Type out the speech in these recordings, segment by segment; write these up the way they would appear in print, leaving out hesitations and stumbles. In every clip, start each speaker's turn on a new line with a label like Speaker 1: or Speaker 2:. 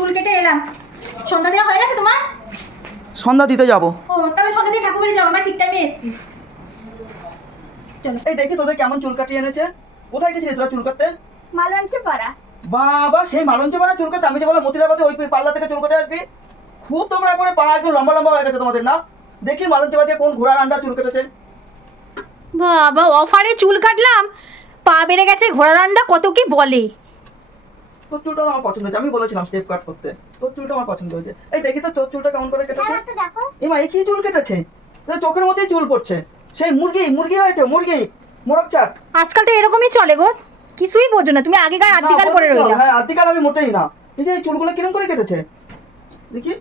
Speaker 1: চুল কেটে এলাম। সন্ধ্যা দেওয়া হয়ে গেছে তোমার?
Speaker 2: সন্ধ্যা দিতে যাব।
Speaker 1: ও তাহলে সন্ধ্যা দিয়ে ঠাকুর বাড়ি যাও, আমরা ঠিক টাইমে এসেছি। চলো।
Speaker 2: এই দেখি তোদের কেমন চুল কাটিয়ে এনেছে। কোথায় গেছিলি তোরা চুল কাটতে?
Speaker 3: মালঞ্চ পাড়া।
Speaker 2: বাবা সেই মালঞ্চ পাড়া চুল কাটতে? আমি যে বলে মতিরাবাদে ওই পার্লার থেকে চুল কাটে আসবি। খুব তোমরা করে পাড়া একদম লম্বা লম্বা হয়ে গেছে তোমাদের না? দেখি মালঞ্চ পাড়া কোন ঘোড়ার আন্ডা চুল কেটেছে।
Speaker 1: বাবা অফারে চুল কাটলাম, পা বেড়ে গেছে, ঘোড়ার আন্ডা কত কি বলে।
Speaker 2: তোর চুলটা আমার পছন্দ হয়েছে, আমি বলেছিলাম স্টেপ কাট করতে। তোর চুলটা আমার পছন্দ হয়েছে। এই দেখি তো তোর চুলটা কেমন করে কেটেছে।
Speaker 3: দেখো
Speaker 2: এমা এই কি চুল কেটেছে? চোখের মধ্যেই চুল পড়ছে। সেই মুরগি হয়েছে, মুরগি মোরগ চাট।
Speaker 1: আজকাল তো এরকমই চলে গো, কিছুই বোঝো না তুমি। আগেকার আদিকাল করে রইলা।
Speaker 2: হ্যাঁ আদিকাল আমি মোটেই না। এই যে চুলগুলো কিরকম করে কেটেছে দেখি।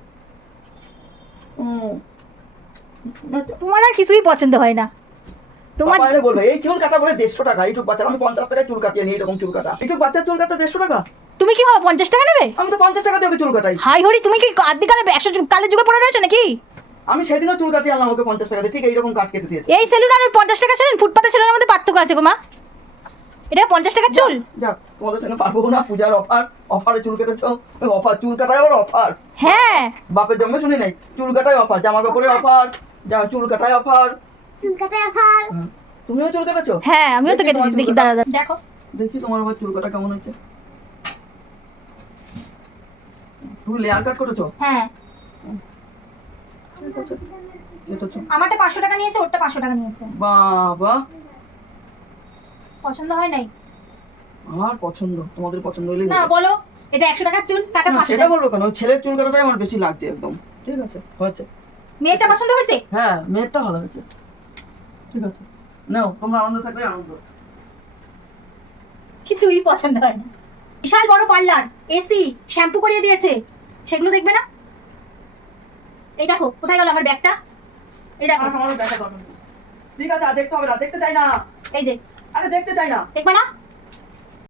Speaker 1: তোমার আর কিছুই পছন্দ হয় না তোমার।
Speaker 2: বাইরে বলবে এই চুল কাটা বলে 150 টাকা। এইটুক বাচ্চা আমি 50 টাকায় চুল কাটিয়ে নিই। এরকম চুল কাটা এইটুক বাচ্চার চুল কাটা 150 টাকা।
Speaker 1: তুমি কি ভাবো 50 টাকা নেবে?
Speaker 2: আমি তো 50 টাকা দিয়ে ওকে চুল কাটাই।
Speaker 1: হাই হরি, তুমি কি আদিকালে 100 কালের যুগে পড়ে রয়েছো নাকি?
Speaker 2: আমি সেদিনও চুল কাটিয়ে আনলাম ওকে 50 টাকা দিয়ে, ঠিক এইরকম কাট কেটে দিয়েছে।
Speaker 1: এই সেলুন আর ওই 50 টাকা সেলুন, ফুটপাতে সেলুনের মধ্যে পার্থক্য আছে গো মা। এটা 50 টাকার চুল।
Speaker 2: যাক তোমাদের সঙ্গে পারবো না। পূজার অফারে চুল কেটেছো। অফার চুল কাটায় আবার অফার।
Speaker 1: হ্যাঁ
Speaker 2: বাপের জন্মে শুনি নাই চুল কাটায় অফার, জামা কাপড়ে অফার, চুল কাটায় অফার।
Speaker 3: চুল কাটা আফার।
Speaker 2: তুমিও চুল কাটাছো?
Speaker 1: হ্যাঁ আমিও তো কেটেছি। দেখি দাঁড়া দেখো
Speaker 2: দেখি তোমার আবার চুল কাটা কেমন হয়েছে। তুমি লেয়ার কাট করেছো?
Speaker 1: হ্যাঁ
Speaker 2: ঠিক আছে কেটেছো।
Speaker 1: আমারটা 500 টাকা নিয়েছে, ওরটা 500 টাকা নিয়েছে।
Speaker 2: বাবা
Speaker 1: পছন্দ হয় নাই?
Speaker 2: আমার পছন্দ, তোমাদের পছন্দ হলেই
Speaker 1: না
Speaker 2: হবে।
Speaker 1: বলো, এটা 100 টাকার চুল কাটা
Speaker 2: না
Speaker 1: 500
Speaker 2: সেটা
Speaker 1: টাকা।
Speaker 2: বলবো কেন, ওই ছেলের চুল কাটাটাই আমার বেশি লাগছে একদম। ঠিক আছে হয়েছে।
Speaker 1: মেয়েটা পছন্দ হয়েছে?
Speaker 2: হ্যাঁ মেয়েরটা ভালো হয়েছে। ঠিক আছে নাও, তোমরা আনন্দ থাকবে আনন্দ।
Speaker 1: কিছুই পছন্দ হয় না। বিশাল বড় পার্লার, এসি, শ্যাম্পু করিয়ে দিয়েছে, সেগুলো দেখবে না? এই দেখো কোথায় গেল আমার ব্যাগটা। এই দেখো।
Speaker 2: আমারও দেখা দরকার নেই। ঠিক আছে আর দেখতে হবে না, দেখতে চাই না।
Speaker 1: এই যে
Speaker 2: আরে দেখতে চাই না।
Speaker 1: দেখবে না?